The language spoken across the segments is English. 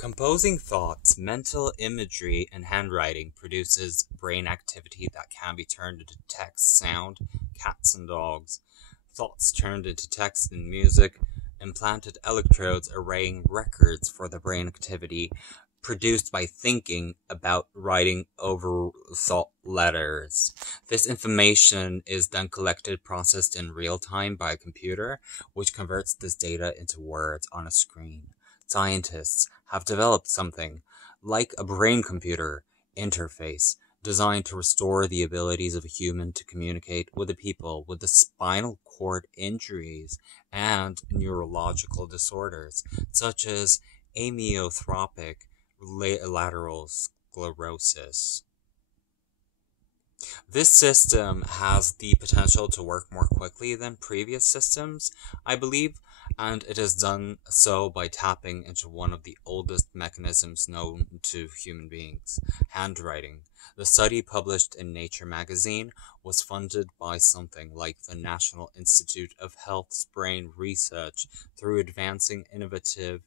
Composing thoughts, mental imagery, and handwriting produces brain activity that can be turned into text, sound, cats and dogs. Thoughts turned into text and music, implanted electrodes arraying records for the brain activity produced by thinking about writing over thought letters. This information is then collected, processed in real time by a computer, which converts this data into words on a screen. Scientists have developed something like a brain-computer interface designed to restore the abilities of a human to communicate with the people with the spinal cord injuries and neurological disorders, such as amyotrophic lateral sclerosis. This system has the potential to work more quickly than previous systems, I believe, and it has done so by tapping into one of the oldest mechanisms known to human beings, handwriting. The study, published in Nature magazine, was funded by something like the National Institute of Health's Brain Research through Advancing Innovative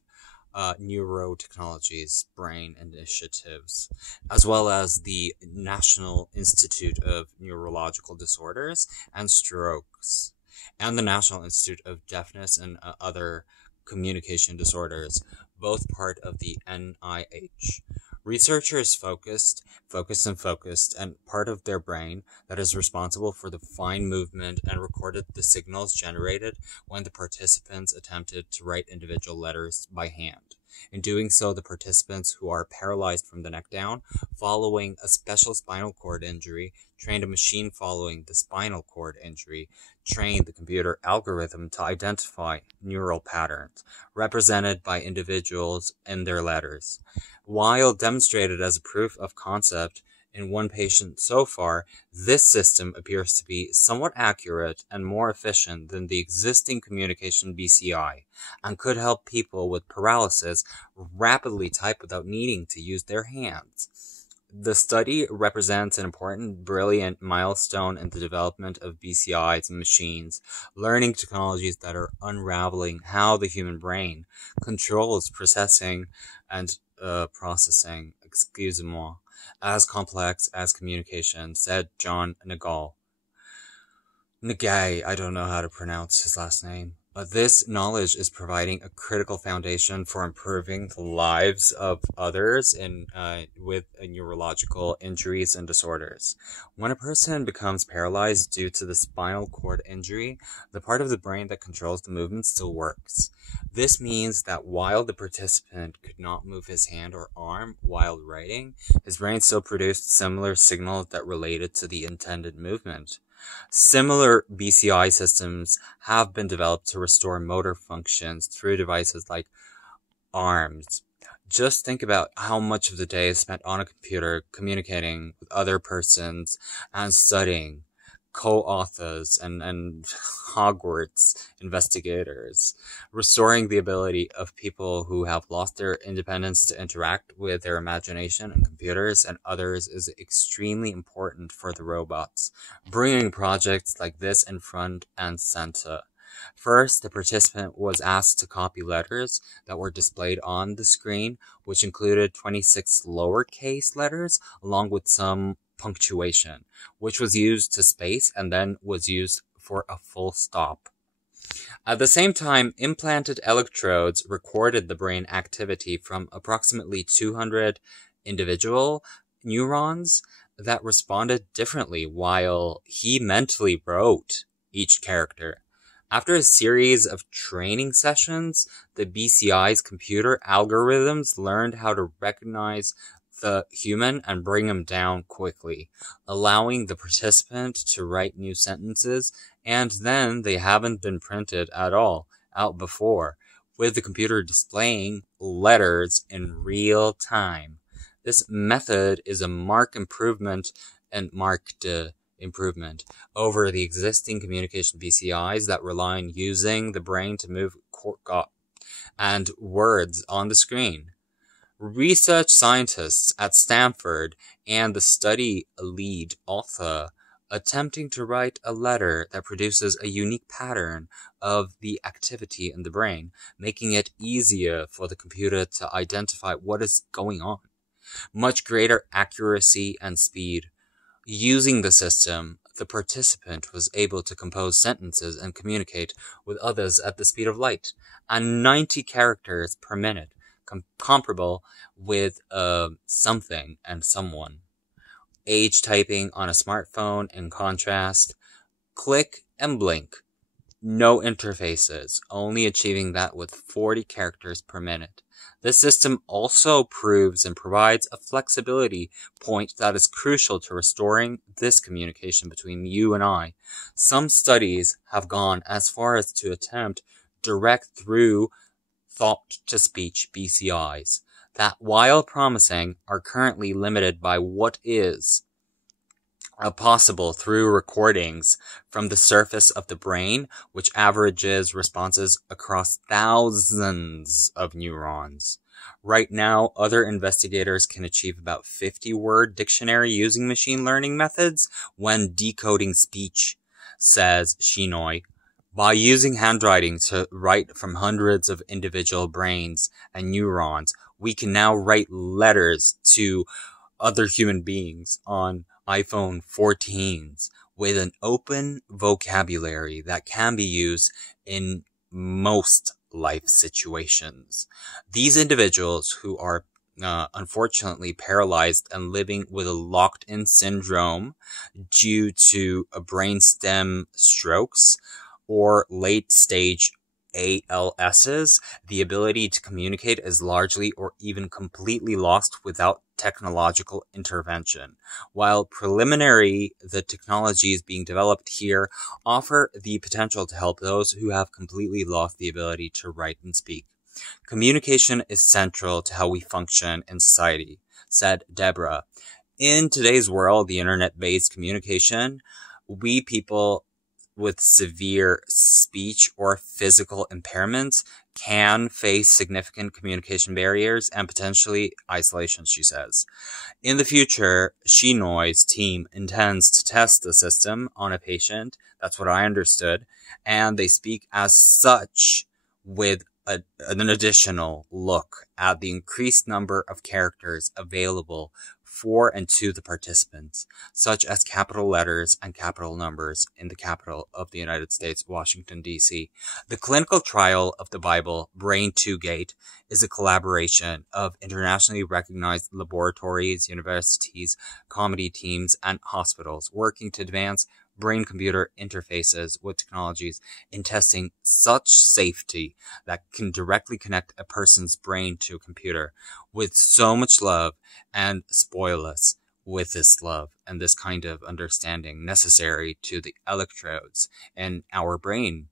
Neurotechnologies Brain Initiatives, as well as the National Institute of Neurological Disorders and Strokes, and the National Institute of Deafness and Other Communication Disorders, both part of the NIH. Researchers focused, and part of their brain that is responsible for the fine movement and recorded the signals generated when the participants attempted to write individual letters by hand. In doing so, the participants, who are paralyzed from the neck down, following a special spinal cord injury, trained a machine following the spinal cord injury, trained the computer algorithm to identify neural patterns represented by individuals in their letters. While demonstrated as a proof of concept in one patient so far, this system appears to be somewhat accurate and more efficient than the existing communication BCI, and could help people with paralysis rapidly type without needing to use their hands. The study represents an important, brilliant milestone in the development of BCIs and machines learning technologies that are unraveling how the human brain controls processing, as complex as communication, said John Nagel. Nagay, I don't know how to pronounce his last name. This knowledge is providing a critical foundation for improving the lives of others with neurological injuries and disorders. When a person becomes paralyzed due to the spinal cord injury, the part of the brain that controls the movement still works. This means that while the participant could not move his hand or arm while writing, his brain still produced similar signals that related to the intended movement. Similar BCI systems have been developed to restore motor functions through devices like arms. Just think about how much of the day is spent on a computer communicating with other persons and studying. Co-authors and Hogwarts investigators, restoring the ability of people who have lost their independence to interact with their imagination and computers and others is extremely important for the robots, bringing projects like this in front and center. First, the participant was asked to copy letters that were displayed on the screen, which included 26 lowercase letters along with some punctuation, which was used to space and then was used for a full stop. At the same time, implanted electrodes recorded the brain activity from approximately 200 individual neurons that responded differently while he mentally wrote each character. After a series of training sessions, the BCI's computer algorithms learned how to recognize the human and bring him down quickly, allowing the participant to write new sentences, and then they haven't been printed at all out before, with the computer displaying letters in real time. This method is a marked improvement over the existing communication BCIs that rely on using the brain to move and words on the screen. Research scientists at Stanford and the study lead author attempting to write a letter that produces a unique pattern of the activity in the brain, making it easier for the computer to identify what is going on. Much greater accuracy and speed. Using the system, the participant was able to compose sentences and communicate with others at the speed of light, and 90 characters per minute, comparable with something and someone. Age typing on a smartphone, in contrast, click and blink. No interfaces, only achieving that with 40 characters per minute. This system also proves and provides a flexibility point that is crucial to restoring this communication between you and I. Some studies have gone as far as to attempt direct through thought-to-speech BCIs that, while promising, are currently limited by what is possible through recordings from the surface of the brain, which averages responses across thousands of neurons. Right now, other investigators can achieve about 50-word dictionary using machine learning methods when decoding speech, says Shenoy. By using handwriting to write from hundreds of individual brains and neurons, we can now write letters to other human beings on iPhone 14s with an open vocabulary that can be used in most life situations. These individuals who are unfortunately paralyzed and living with a locked-in syndrome due to brainstem strokes or late-stage ALSs, the ability to communicate is largely or even completely lost without technological intervention. While preliminary, the technologies being developed here offer the potential to help those who have completely lost the ability to write and speak. Communication is central to how we function in society, said Deborah. In today's world, the internet-based communication, we people with severe speech or physical impairments can face significant communication barriers and potentially isolation, she says. In the future, Shenoy's team intends to test the system on a patient, that's what I understood, and they speak as such with an additional look at the increased number of characters available for and to the participants, such as capital letters and capital numbers in the capital of the United States, Washington, D.C. The clinical trial of the Bible, Brain2Gate, is a collaboration of internationally recognized laboratories, universities, comedy teams, and hospitals working to advance brain-computer interfaces with technologies in testing such safety that can directly connect a person's brain to a computer with so much love and spoil us with this love and this kind of understanding necessary to the electrodes in our brain.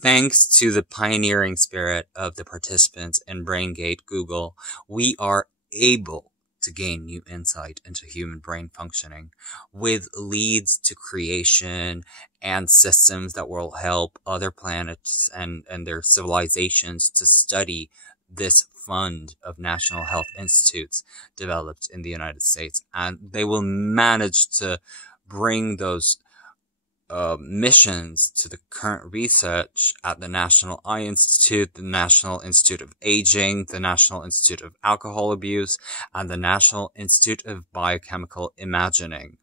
Thanks to the pioneering spirit of the participants in BrainGate Google, we are able to gain new insight into human brain functioning, with leads to creation and systems that will help other planets and their civilizations to study this fund of national health institutes developed in the United States. And they will manage to bring those missions to the current research at the National Eye Institute, the National Institute of Aging, the National Institute of Alcohol Abuse, and the National Institute of Biochemical Imagining.